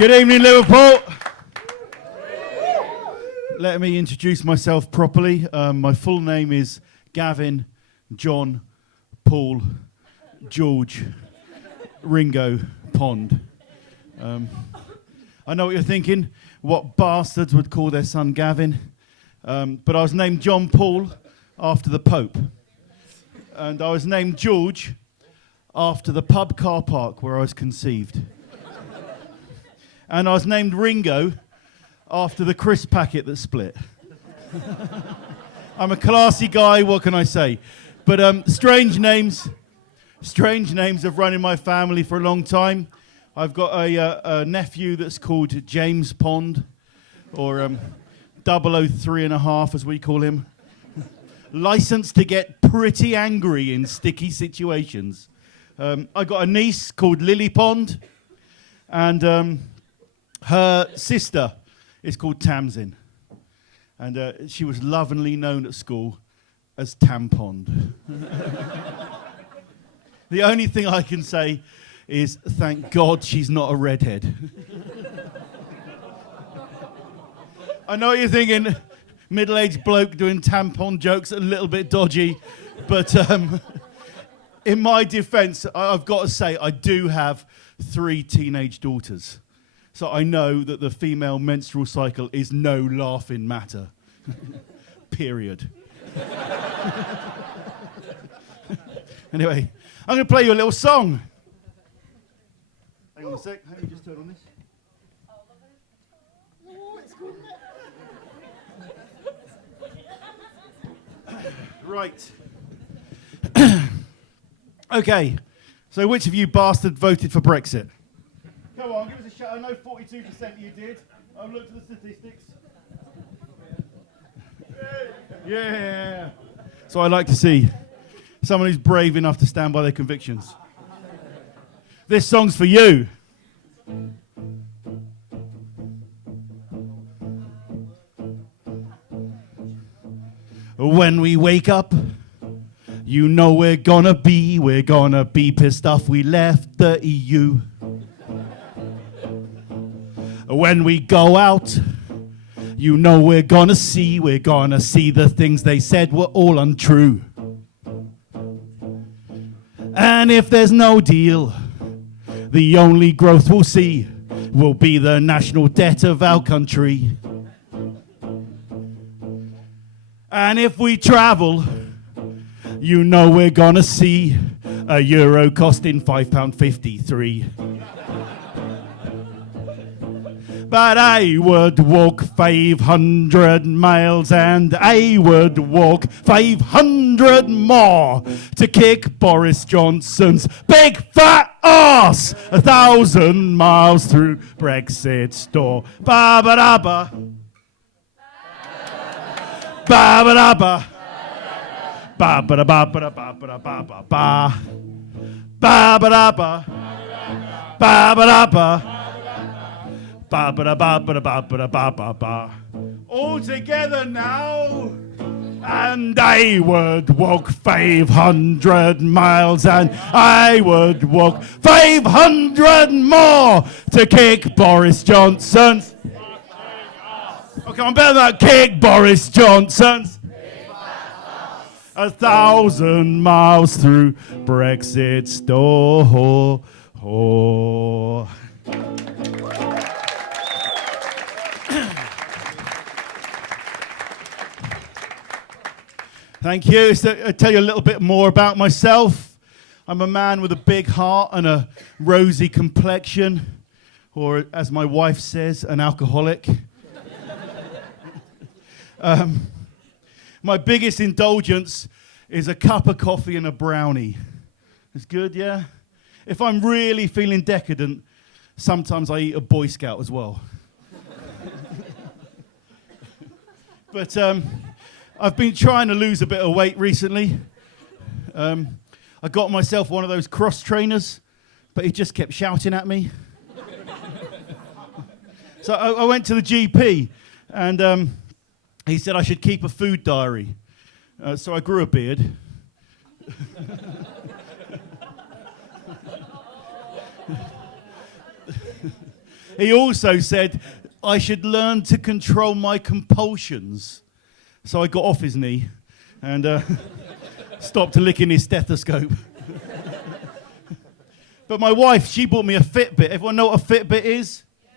Good evening, Liverpool. Let me introduce myself properly. My full name is Gavin, John, Paul, George, Ringo, Pond. I know what you're thinking. What bastards would call their son Gavin? But I was named John Paul after the Pope. And I was named George after the pub car park where I was conceived. And I was named Ringo after the crisp packet that split. I'm a classy guy, what can I say? But strange names have run in my family for a long time. I've got a nephew that's called James Pond, or 003.5 as we call him. Licensed to get pretty angry in sticky situations. I got a niece called Lily Pond, and her sister is called Tamsin. And she was lovingly known at school as Tampond. The only thing I can say is thank God she's not a redhead. I know what you're thinking, middle-aged bloke doing tampon jokes, a little bit dodgy, but in my defense, I've got to say I do have 3 teenage daughters. So I know that the female menstrual cycle is no laughing matter. Period. Anyway, I'm going to play you a little song. Hang on a sec. Let me just turn on this. Right. Okay. So which of you bastard voted for Brexit? Come on, give us a shout. I know 42% of you did. I've looked at the statistics. Yeah. So I like to see someone who's brave enough to stand by their convictions. This song's for you. When we wake up, you know we're gonna be pissed off we left the EU. When we go out, you know we're gonna see the things they said were all untrue. And if there's no deal, the only growth we'll see will be the national debt of our country. And if we travel, you know we're gonna see a euro costing £5.53. But I would walk 500 miles and I would walk 500 more to kick Boris Johnson's big fat ass 1,000 miles through Brexit's door. Ba-ba-da-ba. Ba-ba-da-ba. Ba-ba-da-ba-ba-da-ba-ba-ba-ba. Ba-ba-da-ba. Ba-ba-da-ba. Ba-ba-da-ba-ba-da-ba-ba-ba-ba. All together now. And I would walk 500 miles and I would walk 500 more to kick Boris Johnson's. Okay, I'm better than that. Kick Boris Johnson's. 1,000 miles through Brexit's door. Thank you. So I'll tell you a little bit more about myself. I'm a man with a big heart and a rosy complexion, or as my wife says, an alcoholic. My biggest indulgence is a cup of coffee and a brownie. It's good, yeah? If I'm really feeling decadent, sometimes I eat a Boy Scout as well. But I've been trying to lose a bit of weight recently. I got myself one of those cross trainers, but he just kept shouting at me. So I went to the GP, and he said I should keep a food diary. So I grew a beard. He also said I should learn to control my compulsions. So I got off his knee and stopped licking his stethoscope. But my wife, she bought me a Fitbit. Everyone know what a Fitbit is? Yes.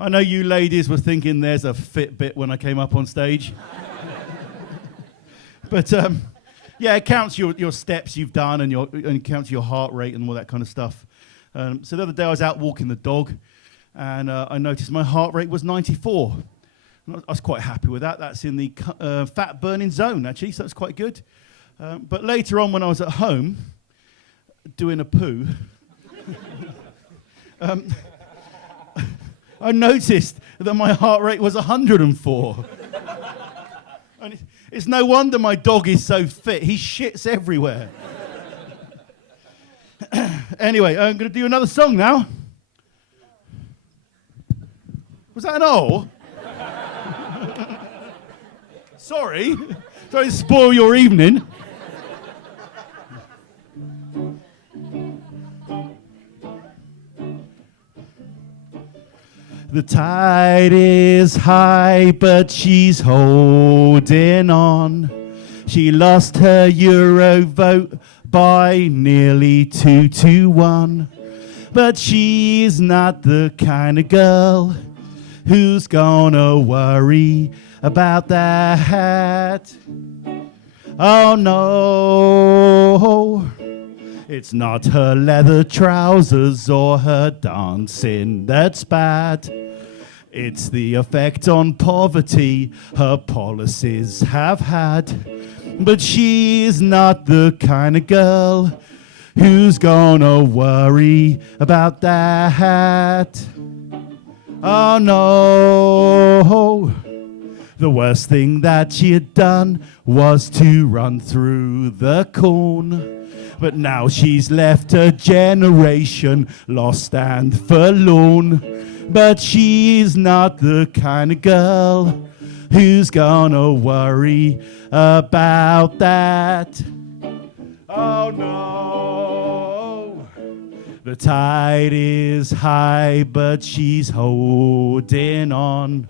I know you ladies were thinking there's a Fitbit when I came up on stage. But yeah, it counts your steps you've done and it counts your heart rate and all that kind of stuff. So the other day I was out walking the dog and I noticed my heart rate was 94. I was quite happy with that. That's in the fat burning zone, actually, so that's quite good. But later on when I was at home, doing a poo, I noticed that my heart rate was 104. And it's no wonder my dog is so fit. He shits everywhere. Anyway, I'm going to do another song now. Was that an O? Sorry to spoil your evening. The tide is high, but she's holding on. She lost her Euro vote by nearly 2-1. But she's not the kind of girl who's gonna worry about that. Oh no, it's not her leather trousers or her dancing that's bad. It's the effect on poverty her policies have had. But she's not the kind of girl who's gonna worry about that. Oh no, the worst thing that she had done was to run through the corn. But now she's left a generation lost and forlorn. But she's not the kind of girl who's gonna worry about that. Oh no, the tide is high, but she's holding on.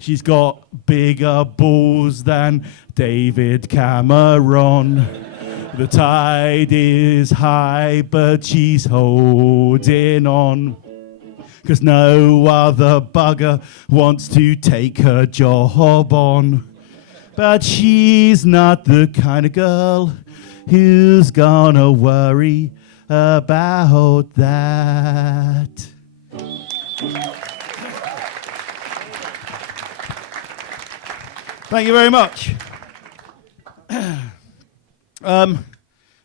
She's got bigger balls than David Cameron. The tide is high, but she's holding on. 'Cause no other bugger wants to take her job on. But she's not the kind of girl who's gonna worry about that. Thank you very much.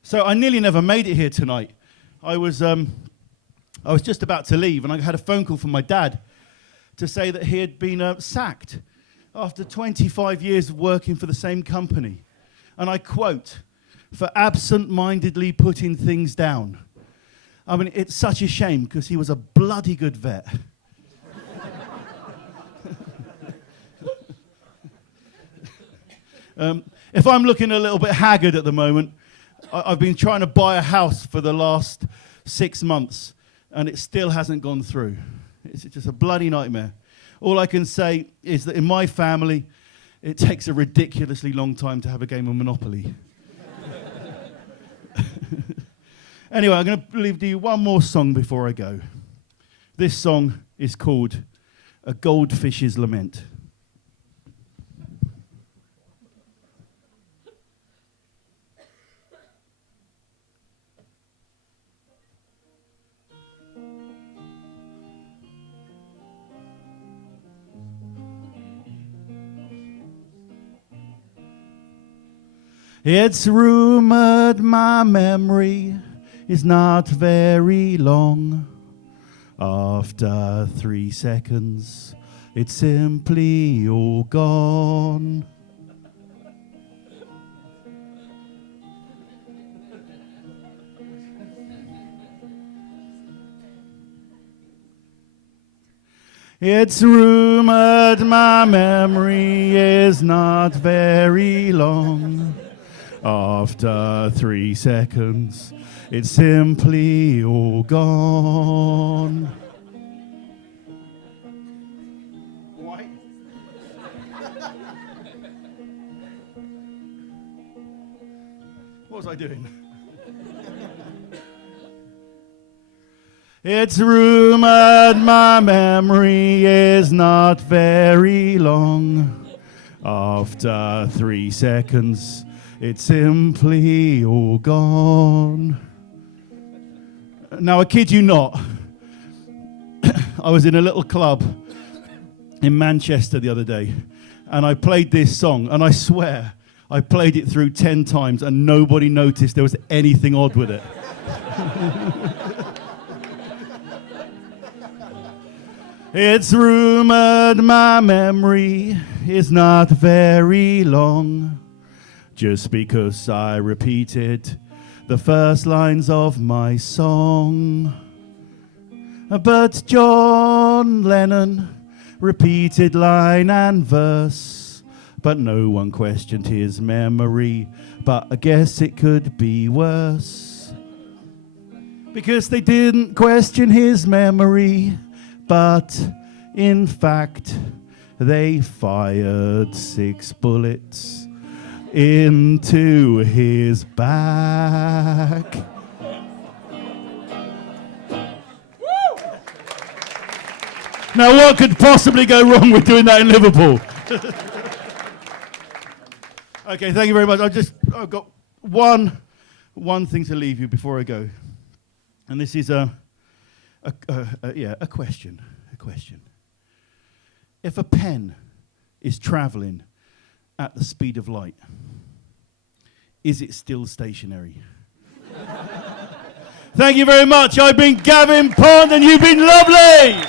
So I nearly never made it here tonight. I was just about to leave, and I had a phone call from my dad to say that he had been sacked after 25 years of working for the same company. And I quote, for absent-mindedly putting things down. I mean, it's such a shame, because he was a bloody good vet. If I'm looking a little bit haggard at the moment, I've been trying to buy a house for the last 6 months, and it still hasn't gone through. It's just a bloody nightmare. All I can say is that in my family, it takes a ridiculously long time to have a game of Monopoly. Anyway, I'm going to leave you one more song before I go. This song is called A Goldfish's Lament. It's rumored my memory is not very long. After 3 seconds, it's simply all gone. It's rumored my memory is not very long. After 3 seconds, it's simply all gone. What was I doing? It's rumored my memory is not very long. After 3 seconds, it's simply all gone. Now, I kid you not, I was in a little club in Manchester the other day, and I played this song, and I swear, I played it through 10 times, and nobody noticed there was anything odd with it. It's rumored my memory is not very long, just because I repeated the first lines of my song. But John Lennon repeated line and verse, but no one questioned his memory, but I guess it could be worse. Because they didn't question his memory, but in fact, they fired 6 bullets into his back. Now, what could possibly go wrong with doing that in Liverpool? Okay, thank you very much. I've got one thing to leave you before I go, and this is a question. If a pen is traveling at the speed of light, is it still stationary? Thank you very much. I've been Gavin Pond, and you've been lovely.